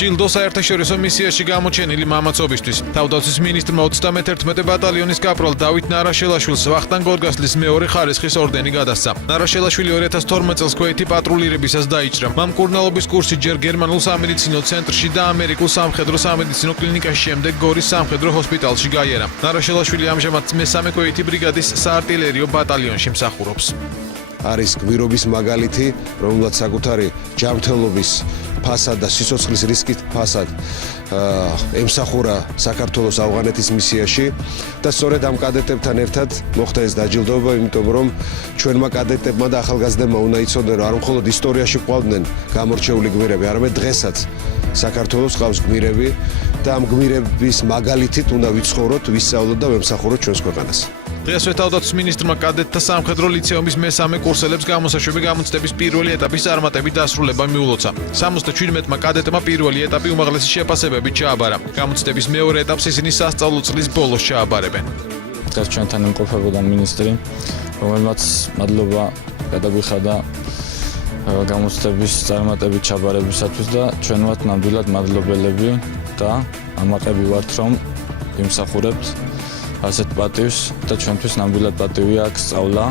ჯილდო საერთაშორისო მისიაში გამოჩენილი მამაცობისთვის. თავდაცვის მინისტრმა 31 ბატალიონის კაპრალ დავით ნარაშელაშვილს ვახტანგ გორგასლის მეორე ხარისხის ორდენი გადასცა. ნარაშელაშვილი 2012 წელს ქვეითი პატრულირებისას დაიჭრა. მან მკურნალობის კურსი ჯერ გერმანულ სამედიცინო ცენტრში და ამერიკულ სამხედრო სამედიცინო კლინიკაში, შემდეგ გორის სამხედრო ჰოსპიტალში გაიარა. ნარაშელაშვილი ამჟამად მესამე ქვეითი ბრიგადის საარტილერიო ბატალიონში მსახურობს. არის გმირობის მაგალითი, რომელსაც საკუთარი ჯანმრთელობის ფასად და სიცოცხლის რისკით ფასად ემსახურა საქართველოს ავღანეთის მისიაში და სწორედ ამ კადეტებთან ერთად მოხდა ეს დაჯილდოება, იმიტომ რომ ჩვენმა კადეტებმა და ახალგაზრდებმა უნდა იცოდნენ, რომ არ მხოლოდ ისტორიაში ყვავდნენ გამორჩეული გმირები, არამედ დღესაც საქართველოს ყავს გმირები და ამ გმირების მაგალითით უნდა ვიცხოვროთ, ვისწავლოთ და ვემსახუროთ ჩვენს ქვეყანას. დღესვე თავდაცვის მინისტრმა კადეტთა სამხედრო ლიცეუმის მესამე კურსელებს გამოსაშვები გამოცდების პირველი ეტაპის წარმატებით დასრულება მიულოცა. 77-მა კადეტმა პირველი ეტაპი უმაღლესი შეფასებებით ჩააბარა. გამოცდების მეორე ეტაპს ისინი სასწავლო წლის ბოლოს ჩააბარებენ. დღეს ჩვენთან იმყოფებოდა მინისტრი, რომელმაც მადლობა გადაგვიხადა გამოცდების წარმატებით ჩაბარებისათვის და ჩვენ ვართ ნამდვილად მადლობელები და ამაყები ვართ, რომ ვიმსახურებთ ასეთ პატივს და ჩვენთვის ნამდვილად პატივია აქ სწავლა.